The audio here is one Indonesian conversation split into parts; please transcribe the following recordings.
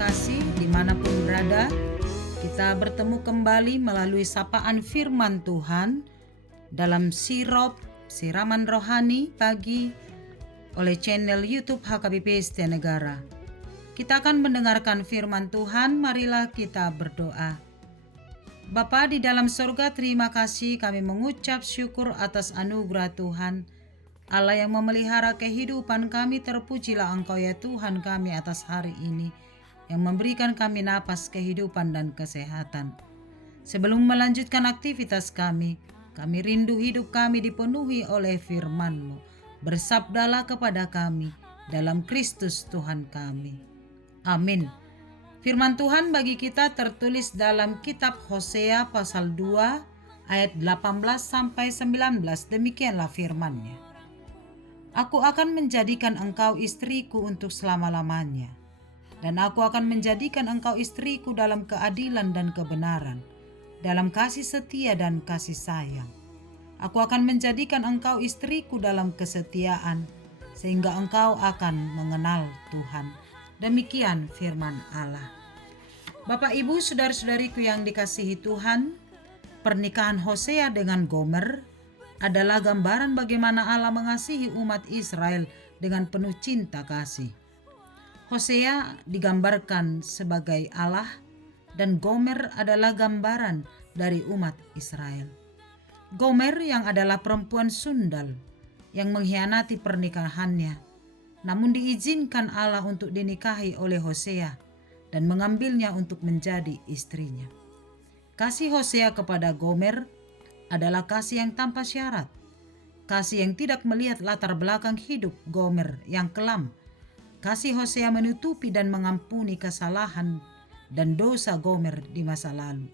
kasih dimanapun berada, kita bertemu kembali melalui sapaan firman Tuhan dalam siraman rohani pagi oleh channel YouTube HKBP Setia Negara. Kita akan mendengarkan firman Tuhan, marilah kita berdoa. Bapa di dalam sorga, terima kasih kami mengucap syukur atas anugerah Tuhan. Allah yang memelihara kehidupan kami, terpujilah Engkau ya Tuhan kami atas hari ini, yang memberikan kami napas kehidupan dan kesehatan. Sebelum melanjutkan aktivitas kami rindu hidup kami dipenuhi oleh firman-Mu. Bersabdalah kepada kami dalam Kristus Tuhan kami. Amin. Firman Tuhan bagi kita tertulis dalam kitab Hosea pasal 2 ayat 18 sampai 19. Demikianlah firman-Nya. Aku akan menjadikan engkau istriku untuk selama-lamanya, dan aku akan menjadikan engkau istriku dalam keadilan dan kebenaran, dalam kasih setia dan kasih sayang. Aku akan menjadikan engkau istriku dalam kesetiaan, sehingga engkau akan mengenal Tuhan. Demikian firman Allah. Bapak, Ibu, saudara-saudariku yang dikasihi Tuhan, pernikahan Hosea dengan Gomer adalah gambaran bagaimana Allah mengasihi umat Israel dengan penuh cinta kasih. Hosea digambarkan sebagai Allah dan Gomer adalah gambaran dari umat Israel. Gomer yang adalah perempuan sundal yang mengkhianati pernikahannya, namun diizinkan Allah untuk dinikahi oleh Hosea dan mengambilnya untuk menjadi istrinya. Kasih Hosea kepada Gomer adalah kasih yang tanpa syarat, kasih yang tidak melihat latar belakang hidup Gomer yang kelam. Kasih Hosea menutupi dan mengampuni kesalahan dan dosa Gomer di masa lalu.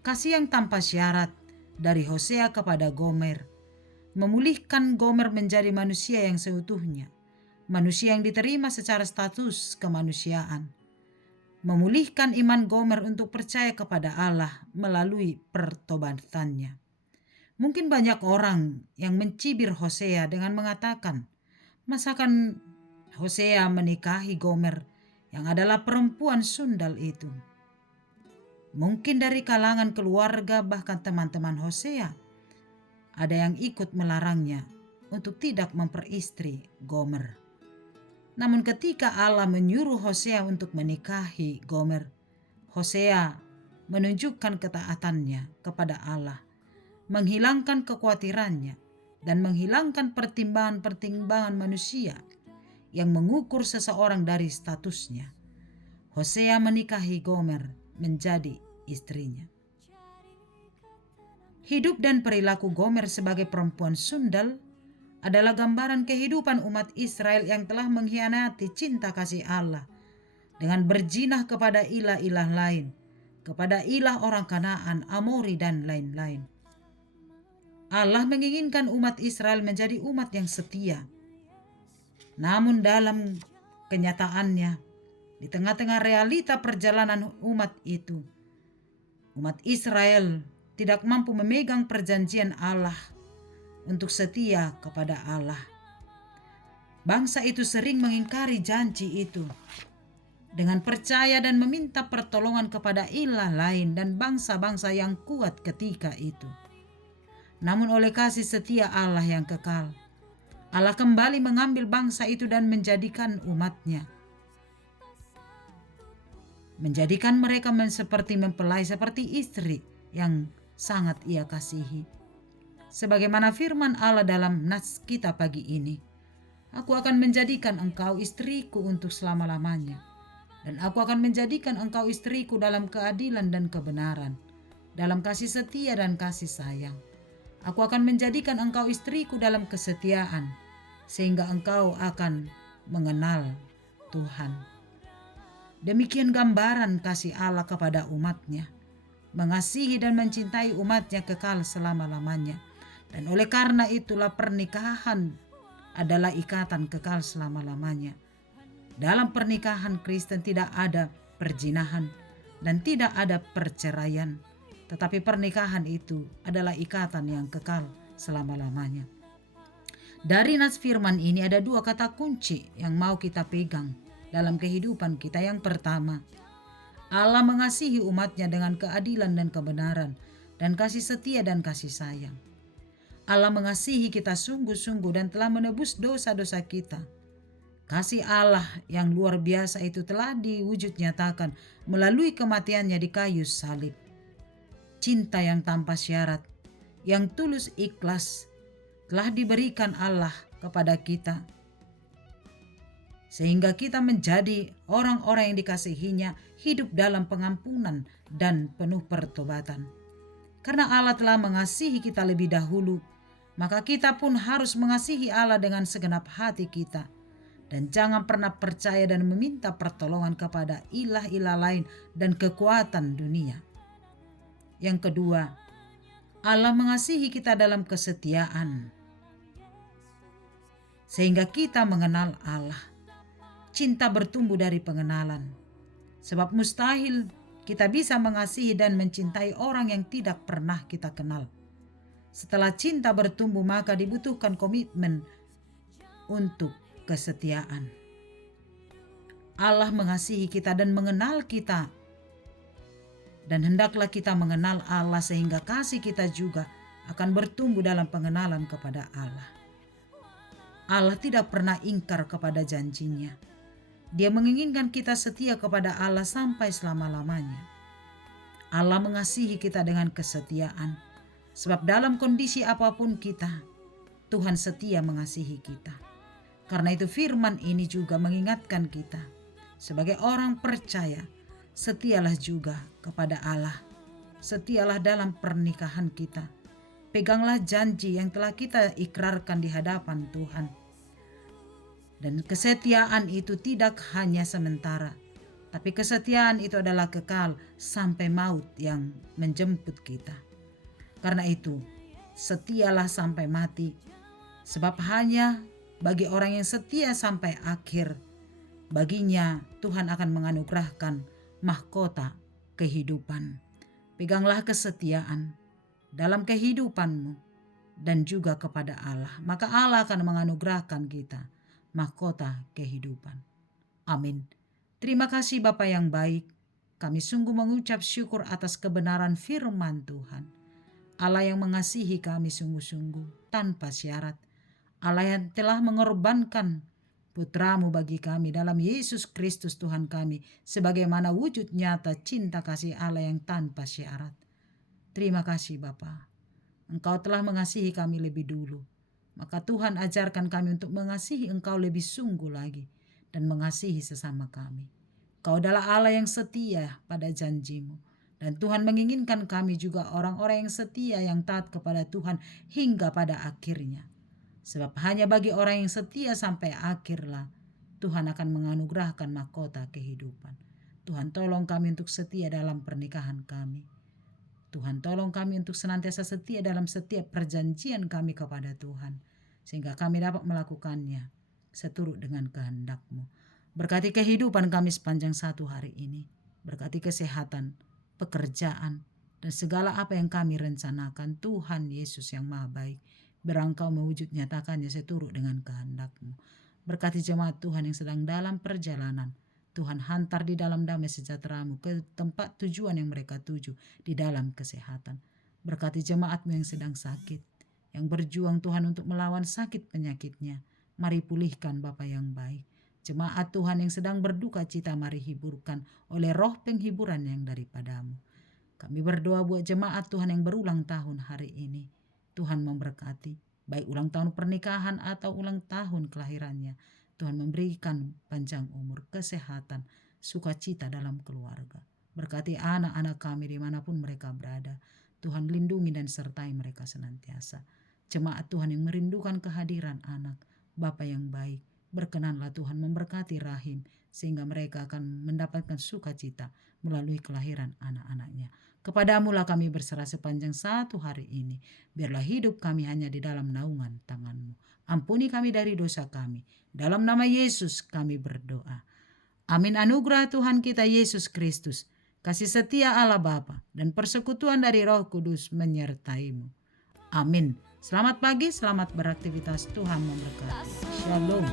Kasih yang tanpa syarat dari Hosea kepada Gomer memulihkan Gomer menjadi manusia yang seutuhnya, manusia yang diterima secara status kemanusiaan. Memulihkan iman Gomer untuk percaya kepada Allah melalui pertobatannya. Mungkin banyak orang yang mencibir Hosea dengan mengatakan, masakan Hosea menikahi Gomer yang adalah perempuan sundal itu? Mungkin dari kalangan keluarga bahkan teman-teman Hosea ada yang ikut melarangnya untuk tidak memperistri Gomer. Namun ketika Allah menyuruh Hosea untuk menikahi Gomer, Hosea menunjukkan ketaatannya kepada Allah, menghilangkan kekhawatirannya, dan menghilangkan pertimbangan-pertimbangan manusia yang mengukur seseorang dari statusnya. Hosea menikahi Gomer menjadi istrinya. Hidup dan perilaku Gomer sebagai perempuan sundal adalah gambaran kehidupan umat Israel yang telah mengkhianati cinta kasih Allah dengan berjinah kepada ilah-ilah lain, kepada ilah orang Kanaan, Amori, dan lain-lain. Allah menginginkan umat Israel menjadi umat yang setia. Namun dalam kenyataannya, di tengah-tengah realita perjalanan umat itu, umat Israel tidak mampu memegang perjanjian Allah untuk setia kepada Allah. Bangsa itu sering mengingkari janji itu dengan percaya dan meminta pertolongan kepada ilah lain dan bangsa-bangsa yang kuat ketika itu. Namun oleh kasih setia Allah yang kekal, Allah kembali mengambil bangsa itu dan menjadikan umatnya. Menjadikan mereka seperti mempelai, seperti istri yang sangat ia kasihi. Sebagaimana firman Allah dalam nas kita pagi ini, aku akan menjadikan engkau istriku untuk selama-lamanya, dan aku akan menjadikan engkau istriku dalam keadilan dan kebenaran, dalam kasih setia dan kasih sayang. Aku akan menjadikan engkau istriku dalam kesetiaan, sehingga engkau akan mengenal Tuhan. Demikian gambaran kasih Allah kepada umatnya, mengasihi dan mencintai umatnya kekal selama-lamanya. Dan oleh karena itulah pernikahan adalah ikatan kekal selama-lamanya. Dalam pernikahan Kristen tidak ada perzinahan dan tidak ada perceraian, tetapi pernikahan itu adalah ikatan yang kekal selama-lamanya. Dari nas firman ini ada dua kata kunci yang mau kita pegang. dalam kehidupan kita. Yang pertama, Allah mengasihi umatnya dengan keadilan dan kebenaran, dan kasih setia dan kasih sayang. Allah mengasihi kita sungguh-sungguh dan telah menebus dosa-dosa kita. Kasih Allah yang luar biasa itu telah diwujud nyatakan melalui kematiannya di kayu salib. Cinta yang tanpa syarat, yang tulus ikhlas, telah diberikan Allah kepada kita, sehingga kita menjadi orang-orang yang dikasihinya, hidup dalam pengampunan dan penuh pertobatan. Karena Allah telah mengasihi kita lebih dahulu, maka kita pun harus mengasihi Allah dengan segenap hati kita. Dan jangan pernah percaya dan meminta pertolongan kepada ilah-ilah lain dan kekuatan dunia. Yang kedua, Allah mengasihi kita dalam kesetiaan, sehingga kita mengenal Allah. Cinta bertumbuh dari pengenalan. Sebab mustahil kita bisa mengasihi dan mencintai orang yang tidak pernah kita kenal. Setelah cinta bertumbuh, maka dibutuhkan komitmen untuk kesetiaan. Allah mengasihi kita dan mengenal kita. Dan hendaklah kita mengenal Allah sehingga kasih kita juga akan bertumbuh dalam pengenalan kepada Allah. Allah tidak pernah ingkar kepada janjinya. Dia menginginkan kita setia kepada Allah sampai selama-lamanya. Allah mengasihi kita dengan kesetiaan. Sebab dalam kondisi apapun kita, Tuhan setia mengasihi kita. Karena itu firman ini juga mengingatkan kita, sebagai orang percaya, setialah juga kepada Allah. Setialah dalam pernikahan kita. Peganglah janji yang telah kita ikrarkan di hadapan Tuhan. Dan kesetiaan itu tidak hanya sementara, tapi kesetiaan itu adalah kekal sampai maut yang menjemput kita. Karena itu, setialah sampai mati, sebab hanya bagi orang yang setia sampai akhir, baginya Tuhan akan menganugerahkan mahkota kehidupan. Peganglah kesetiaan dalam kehidupanmu dan juga kepada Allah, maka Allah akan menganugerahkan kita mahkota kehidupan. Amin. Terima kasih Bapa yang baik. Kami sungguh mengucap syukur atas kebenaran firman Tuhan. Allah yang mengasihi kami sungguh-sungguh tanpa syarat. Allah yang telah mengorbankan putramu bagi kami dalam Yesus Kristus Tuhan kami, sebagaimana wujud nyata cinta kasih Allah yang tanpa syarat. Terima kasih Bapa. Engkau telah mengasihi kami lebih dulu. Maka Tuhan ajarkan kami untuk mengasihi Engkau lebih sungguh lagi dan mengasihi sesama kami. Kau adalah Allah yang setia pada janjimu. Dan Tuhan menginginkan kami juga orang-orang yang setia, yang taat kepada Tuhan hingga pada akhirnya. Sebab hanya bagi orang yang setia sampai akhirlah Tuhan akan menganugerahkan mahkota kehidupan. Tuhan tolong kami untuk setia dalam pernikahan kami. Tuhan tolong kami untuk senantiasa setia dalam setiap perjanjian kami kepada Tuhan, sehingga kami dapat melakukannya seturut dengan kehendak-Mu. Berkati kehidupan kami sepanjang satu hari ini. Berkati kesehatan, pekerjaan, dan segala apa yang kami rencanakan. Tuhan Yesus yang Maha Baik, biar Engkau mewujud nyatakannya seturut dengan kehendak-Mu. Berkati jemaat Tuhan yang sedang dalam perjalanan. Tuhan hantar di dalam damai sejahtera-Mu ke tempat tujuan yang mereka tuju di dalam kesehatan. Berkati jemaat-Mu yang sedang sakit, yang berjuang Tuhan untuk melawan sakit penyakitnya. Mari pulihkan Bapa yang baik. Jemaat Tuhan yang sedang berduka cita, mari hiburkan oleh roh penghiburan yang daripada-Mu. Kami berdoa buat jemaat Tuhan yang berulang tahun hari ini. Tuhan memberkati, baik ulang tahun pernikahan atau ulang tahun kelahirannya. Tuhan memberikan panjang umur, kesehatan, sukacita dalam keluarga. Berkati anak-anak kami dimanapun mereka berada. Tuhan lindungi dan sertai mereka senantiasa. Jemaat Tuhan yang merindukan kehadiran anak, Bapa yang baik, berkenanlah Tuhan memberkati rahim, sehingga mereka akan mendapatkan sukacita melalui kelahiran anak-anaknya. Kepadamu lah kami berserah sepanjang satu hari ini. Biarlah hidup kami hanya di dalam naungan tangan-Mu. Ampuni kami dari dosa kami. Dalam nama Yesus kami berdoa. Amin. Anugerah Tuhan kita Yesus Kristus, kasih setia Allah Bapa, dan persekutuan dari Roh Kudus menyertai-Mu. Amin. Selamat pagi, selamat beraktivitas. Tuhan memberkati. Shalom.